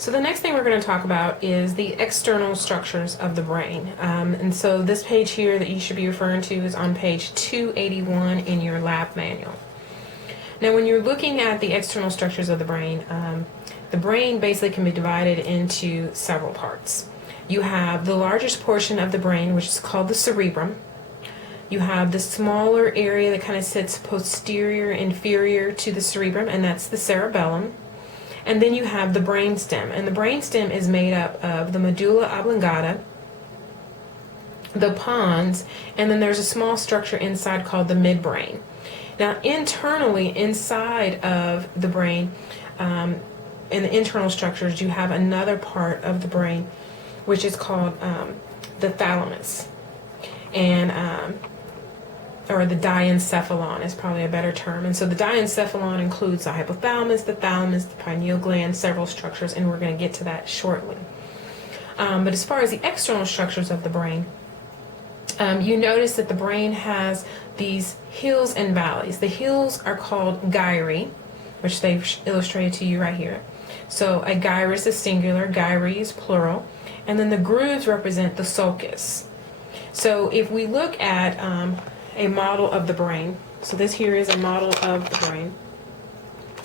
So the next thing we're going to talk about is the external structures of the brain. And so this page here that you should be referring to is on page 281 in your lab manual. Now when you're looking at the external structures of the brain basically can be divided into several parts. You have the largest portion of the brain, which is called the cerebrum. You have the smaller area that kind of sits posterior, inferior to the cerebrum, and that's the cerebellum. And then you have the brainstem, and the brainstem is made up of the medulla oblongata, the pons, and then there's a small structure inside called the midbrain. Now internally, inside of the brain, in the internal structures, you have another part of the brain which is called the thalamus, and or the diencephalon is probably a better term. And so the diencephalon includes the hypothalamus, the thalamus, the pineal gland, several structures, and we're going to get to that shortly. But as far as the external structures of the brain, you notice that the brain has these hills and valleys. The hills are called gyri, which they've illustrated to you right here. So a gyrus is singular, gyri is plural, and then the grooves represent the sulcus. So if we look at a model of the brain, so this here is a model of the brain,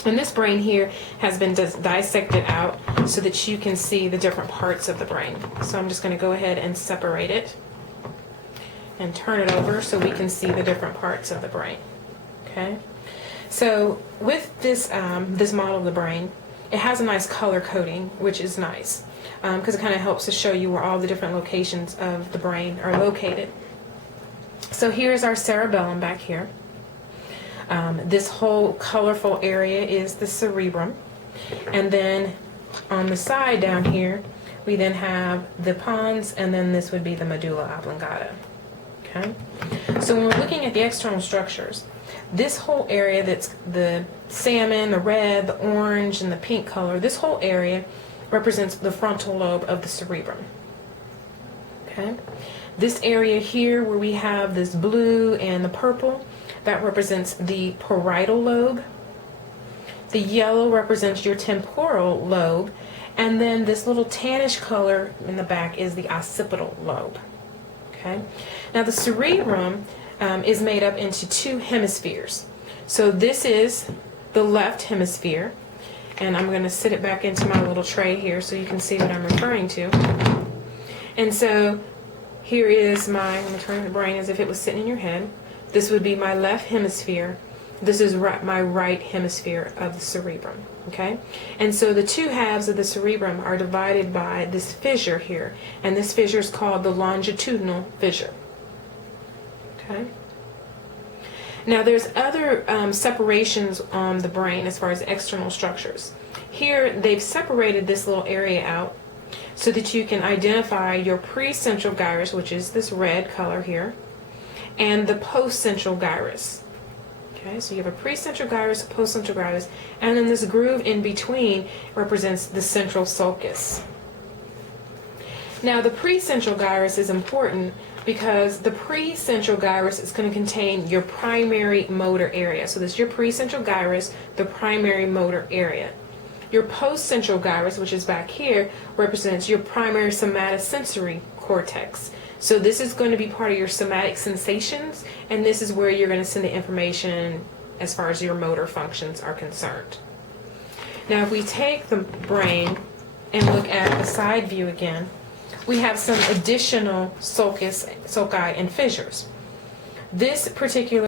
and this brain here has been dissected out so that you can see the different parts of the brain. So I'm just going to go ahead and separate it and turn it over so we can see the different parts of the brain. Okay, so with this this model of the brain, it has a nice color coding, which is nice because it kind of helps to show you where all the different locations of the brain are located. So here's our cerebellum back here. This whole colorful area is the cerebrum, and then on the side down here we then have the pons, and then this would be the medulla oblongata. Okay, so when we're looking at the external structures, this whole area that's the salmon, the red, the orange, and the pink color, this whole area represents the frontal lobe of the cerebrum. Okay, this area here where we have this blue and the purple, that represents the parietal lobe. The yellow represents your temporal lobe, and then this little tannish color in the back is the occipital lobe. Okay, now the cerebrum is made up into two hemispheres. So this is the left hemisphere, and I'm going to sit it back into my little tray here so you can see what I'm referring to. And so here is my, I'm going to turn the brain as if it was sitting in your head. This would be my left hemisphere. This is my right hemisphere of the cerebrum. Okay, and so the two halves of the cerebrum are divided by this fissure here, and this fissure is called the longitudinal fissure. Okay. Now there's other separations on the brain as far as external structures. Here they've separated this little area out so that you can identify your precentral gyrus, which is this red color here, and the postcentral gyrus. Okay, so you have a precentral gyrus, a postcentral gyrus, and then this groove in between represents the central sulcus. Now the precentral gyrus is important because the precentral gyrus is going to contain your primary motor area. So this is your precentral gyrus, the primary motor area. Your postcentral gyrus, which is back here, represents your primary somatosensory cortex. So this is going to be part of your somatic sensations, and this is where you're going to send the information as far as your motor functions are concerned. Now if we take the brain and look at the side view again, we have some additional sulci and fissures. This particular